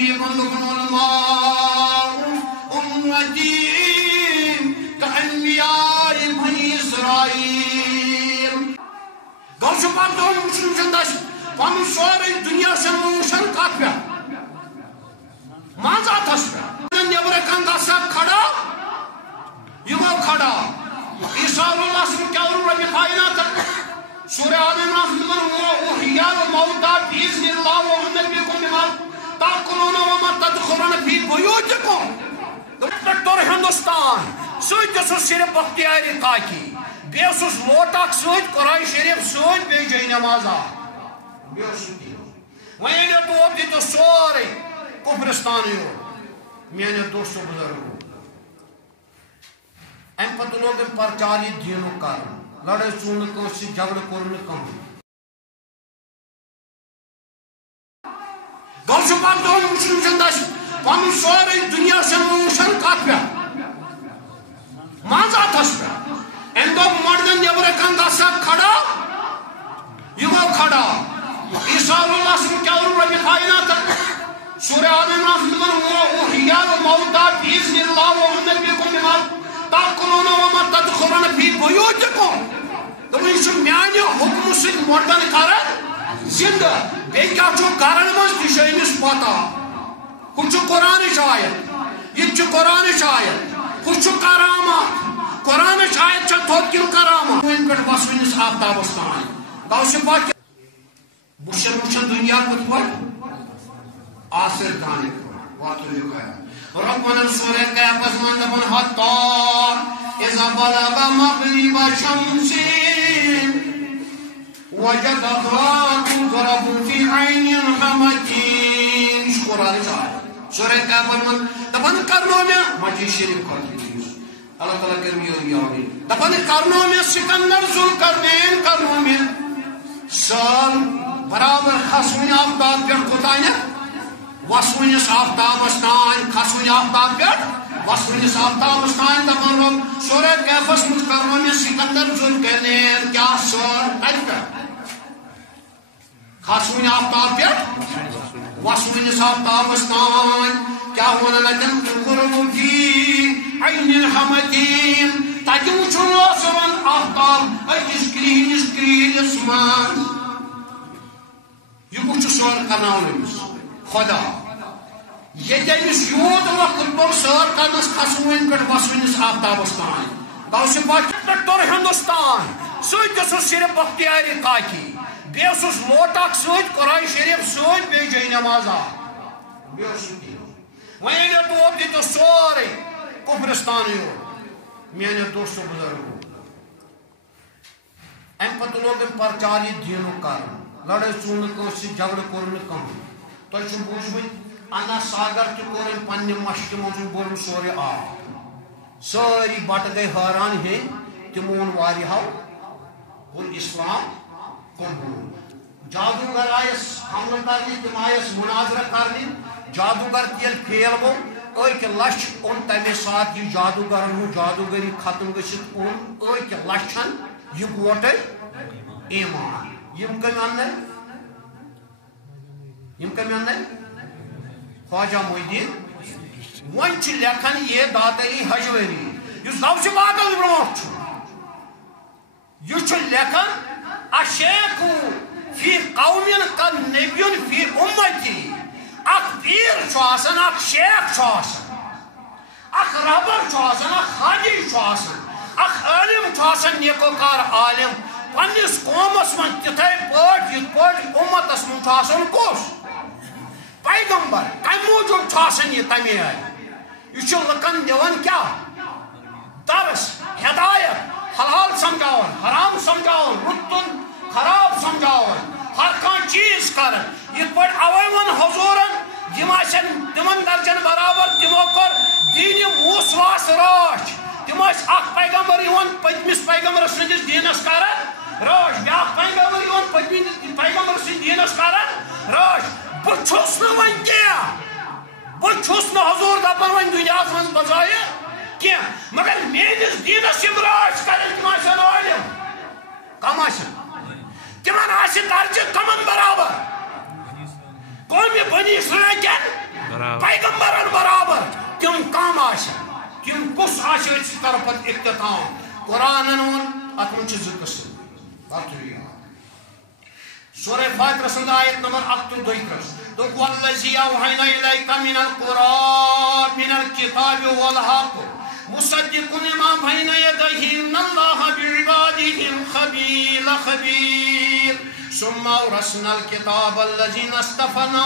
يبلغن المعروف أمتي كأنبياء بني إسرائيل. گوشو پاک دون مسلم زندہ پانو سوری دنیا سے موشن کات پیا مازا تھس پیا نیبر کندہ سب کھڑا یہ وہ کھڑا عیسیٰ اللہ سن کیا رب کائنات سورہ آل عمران من وحیا الموتى بإذن الله وأنبئكم بما تأكلون وما تدخلون في بيوتكم. دور ہندوستان سوچ صرف بختیاری تاکی بیس لوٹاک سوچ قرآن شریف سوچ بے جائی نمازا وہیں تو ابھی تو سورے کفرستانی ہو میانے دوستو بزرگو ایم پتہ لوگ پرچاری دینو کر لڑائی چون کنسی جگڑ کرنے کم گوشو پاک دون مسلم زندہ پانو سورے دنیا سے موشن کات پیا مازا تھس پیا اندو مردن نیبر کندہ سب کھڑا یہ وہ کھڑا عیسیٰ اللہ سن کیا رب کائنات سورہ آل عمران من وحیا الموتى بإذن الله وأنبئكم بما تأكلون وما تدخلون في بيوتكم. تمہیں یہ میانہ حکم سے مردن کرن زندہ بے کیا چھو کرن مز تشیمس پتا کچھ قرآن آیت یہ قرآن آیت کچھ کرامات قرآن آیت چھ تھوت کل کرامات ان پر بسونس آفتاب استان گوش پاک بشر بشر دنیا کت پر آسر دانے واتو لکھایا ربنا سورہ کیفز من دبن حتی اذا بلغ مغرب شمس وجدها تغرب في عين حمتين. قرآن آیت سورہ کیفز من دبن کرنو میں مجی شریف کرتی اللہ تعالیٰ کرمی اور یاوی دبن کرنو میں سکندر ذوالقرنین کرنو میں سال برابر خسون آفتاب پر کتائیں وسونس آفتاب استان خسون آفتاب پر وسونس آفتاب استان دبن رب سورہ کیفس مجھ کرنو میں سکندر ذوالقرنین کیا سال اجبر خسون آفتاب پر وسونس آفتاب استان کیا ہونا لگن تغرب فی عین الحمتین تاکہ وچھو سوان آفتاب اکس کریل اسمان یہ کچھ سوال کرنا ہوئیس خدا یہ جائیس یود وقت پر سوال کرنس خسوین پر وسوینس آفتاب استان گوش پاک دور ہندوستان سوچ صرف بختیاری تاکی بیس لوٹاک سوچ قرآن شریف سوچ بے جائی نمازا وہیں تو ابھی تو سورے کفرستانی ہو میانے دوستو بزرگو ایم پتہ لوگ پرچاری دینو کر لڑائی چون کنسی جگڑ کرنے کم تو چھو بوجھ بھئی انا ساگر کی کورن پنی مشک موجود بولن سورے آب ساری بٹ گئی حیران ہیں تمون واری ہاو وہ اسلام قبول جادوگر آئیس حمل کرنی تم آئیس مناظرہ کرنی جادوگر تیل پھیل گو ایک لچھ ان تمہیں ساتھ یہ جادوگرن ہوں جادوگری ختم گشت ان ایک لچھن یہ گوٹے ایمان یم کمی اندر خواجہ محدین ونچ لکھن یہ دادری حجوری یہ گوش باغل برونٹ یہ لکھن اشیخ فی قومین کا نبیون فی امتی اخ پیر چواسن اخ شیخ چواسن اخ ربر چواسن اخ حاجی چواسن اخ عالم چواسن نیکوکار عالم پنس قومس من تتھے پاٹ یہ پاٹ امتس من چواسن کس پیغمبر کم موجود چواسن یہ تمی آئی یہ لکن دیون کیا درس ہدایت حلال سمجھاون حرام سمجھاون رتن خراب سمجھاون ہر کان چیز کرن یہ پٹ اوائون حضورن جماشن تمن درجن برابر تمو کر دین موسواس راش تماش اخ پیغمبر یون پتمس پیغمبر سندس دینس کرن راش یا پیغمبر یون پتمس پیغمبر سند دینس کرن راش بچھس نہ ون کیا بچھس نہ حضور دپن ون دنیا من بزایا کیا مگر میرس دینس یم راش کرن تماشن عالم کماشن تمن آسہ درجہ کمن برابر قومی بنی اسرائیل پیغمبرن برابر تم کم تم کس طرف اختتام قرآن اتمن زٕ قسم سورہ فاتحہ سند آیت نمبر 32 دوک والذی اوحینا الیک من القرآن من الکتاب والحق مصدق لما بین یدیہ ان اللہ بعبادہ خبیر ثم اورثنا الكتاب الذین اصطفینا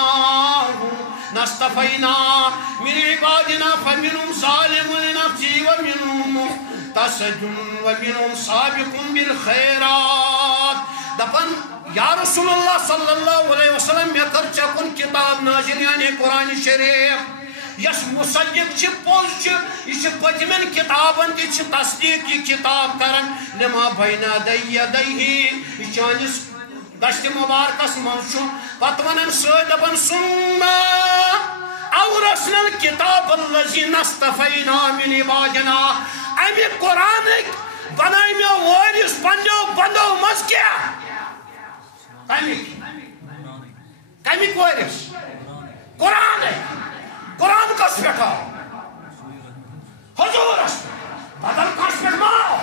من عبادنا فمنهم ظالم لنفسه ومنهم مقتصد ومنهم سابق بالخیرات دپن یا رسول اللہ صلی اللہ علیہ وسلم میں کر چکن کتاب نازل یعنی قرآن شریف یس مصدق چھ پوز چھ یہ پتمن کتابن تی چھ تصدیق کی کتاب کرن لما بین یدیہ یہ چانس دشت مبارکس منچ پت ونن دپن ثم اورثنا الکتاب الذین اصطفینا من عبادنا امی قرآن بنائی میں وارث پنو بندو مز کیا کمیک وارث قرآن قرآن کس پہ حضور بدل کس پہ ماؤ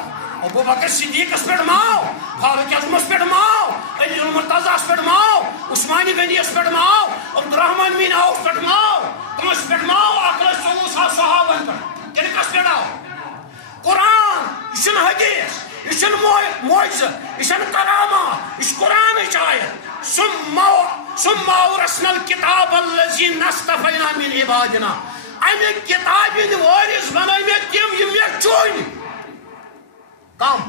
ابو بکر صدیقس پہ ماؤ فاروق اعظمس پہ ماؤ علی المرتضیٰ پہ ماؤ عثمان غنیس پہ ماؤ عبد الرحمن بن عوف پہ ماؤ تمس پہ ماؤ اکل سوسا صحابن پہ تیل کس پہ قرآن یہ حدیث یہ معجزہ یہ کرامات یہ قرآن آیت ثم اورثنا الکتاب الذین اصطفینا من عبادنا امی کتاب وارث بنائی میں تم یہ میں چون کم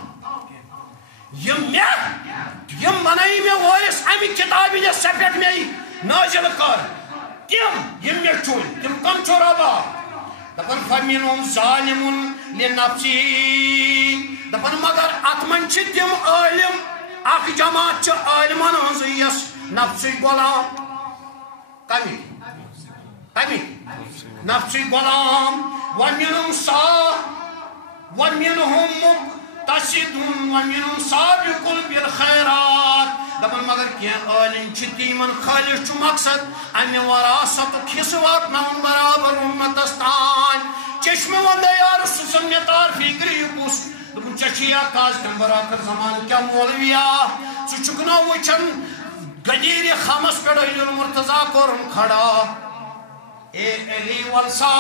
یہ بنائی میں وارث امی کتاب سپیٹ میں نازل کر تم یہ میں چون تم کم چھوڑا با دپن فمنهم ظالم لنفسه دپن مگر اتمن چھ تم عالم اخ جماعت چھ عالمان ہنز یس نفسی غلام کمی نفسی غلام ومنهم مقتصد ومنهم سابق بالخیرات دپن مگر کین عالم چھ تیمن خالص چھ مقصد امی وراثت حصہ واتناون برابر امتستان چشم وندہ یا رسول سنتار فکری کس دپن چشیا کاز نمبر آخر زمان کیا مولویا سو چکنا وچن گدیر خامس پیڑا علی المرتضیٰ کورن کھڑا اے علی والسا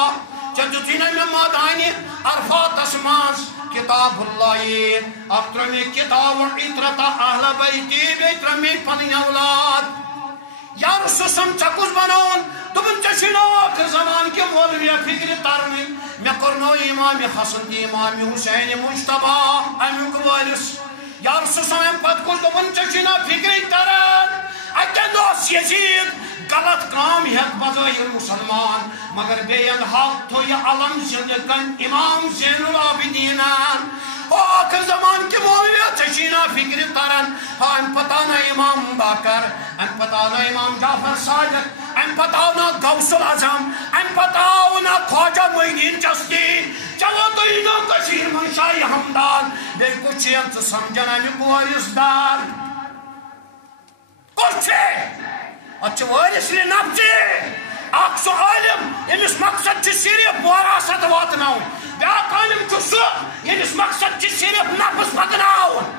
چندتینا میں مادانی عرفات اسماز کتاب اللہ اکترمی کتاب عطرتا اہل بیتی بیترمی پنی اولاد یا رسول سم چکوز بناون دپن چشنا آخر زمان کے مولویا فکر ترمی میں کرنو امام حسن دی امام حسین مجتبہ امیوک وارث یا رسول سم پت کچھ دپن چشنا فکر ترن اکن دوس یزید غلط کام ہیت بظاہر مسلمان مگر بیان حق تو یہ علم زندگن امام زین العابدینان آخر زمان کے مولویا چشینا فکر ترن ہم پتانا امام باکر ہم پتانا امام جعفر صادق ہم پتانا غوث العظم ہم پتانا خواجہ معین الدین چشتی چلو تو انہوں کشیر من شاہی حمدان بے کچھ انت سمجھنا میں وارث دار کچھ اچھا وارث لنفسی اخ سو عالم یمس مقصد چھ صرف وراثت واتناون بیاکھ عالم چھ سو یمس مقصد چھ صرف نفس پکناون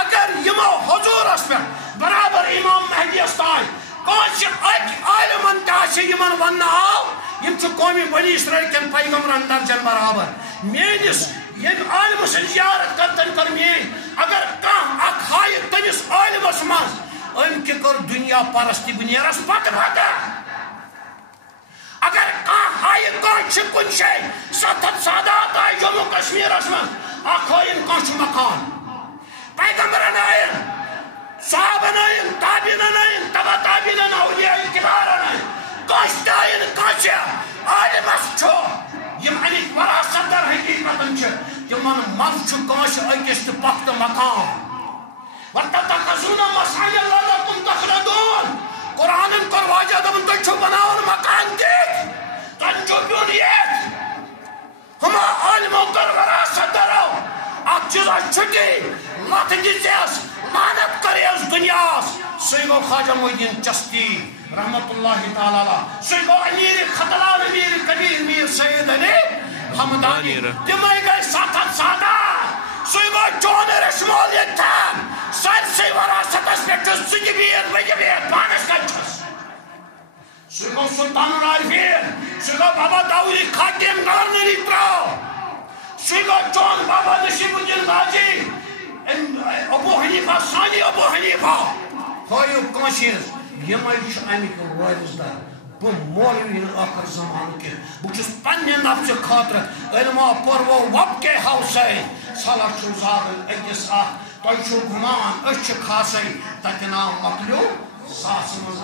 اگر یمو حضورس پہ برابر امام مہدی استان کانس اک عالمن تہ یمن ون آو یم چھ قومی بنی اسرائیل کن پیغمبرن درجن برابر میانس یم عالم سن زیارت کرتن کر مین اگر کانٛہہ اکھ ہایہِ تٔمِس عالمس منٛز أمۍ کہِ کٔر دُنیا پرستی بنیرس پتہٕ پتہٕ اگر کانٛہہ ہایہِ کانٛہہ چھِ کُنہِ جایہِ 700 سادات آیہِ جموں کشمیرس منٛز اکھ ہٲیِن کانٛہہ چھُ مکان پیغمبرن ہٲیِن صحابن ہٲیِن تابعین ہٲیِن تبع تابعین اولیاء کبارن ہٲیِن کانٛہہ تہِ ہٲیِن کانٛہہ چھِ عالمس چھُ یم امیک وراثت در حقیقتن چھِ تمن منٛز چھُ کٲنٛسہِ أکِس تہِ پۄختہٕ مکان وَتَتَّخِذُونَ مَصَانِعَ لَعَلَّكُمْ تَخْلُدُونَ قرآنن کور واجہ دپن تُہۍ چھِو بناوان مکان دِتھ تۄہہِ چھُو بیوٚن ییٚتہِ ہما عالمو کٔر وراثت درو اکھ چیٖز چھُٹی لتھ دِژیس محنت کریس دُنیاہس سیگو خواجہ محی الدین چشتی رحمت اللہ تعالیٰ سیگو امیر خطلان امیر کبیر میر سید علی حمدانی تمہیں گئے ساتھ سادہ سیگو چون رشمولیت تھا سارسی وراثت اس پر چس سجی بیر بجی بیر پانس کنچس سیگو سلطان العارفین سیگو بابا داوری خاتم گورنری تراؤ سیگو چون بابا نشیب الدین باجی ابو حنیفہ ثانی ابو حنیفہ ہائیو کانشیز یمائی چھ امیک وارث دار بہ مولوی آخر زمان کے بچس پنہ نفس خاطر علما پرو وب کے حوصے صلاح چھو زاد اکس تہ چھو گمان اچھ کھاسے تتہ نام مکلیو ساس مز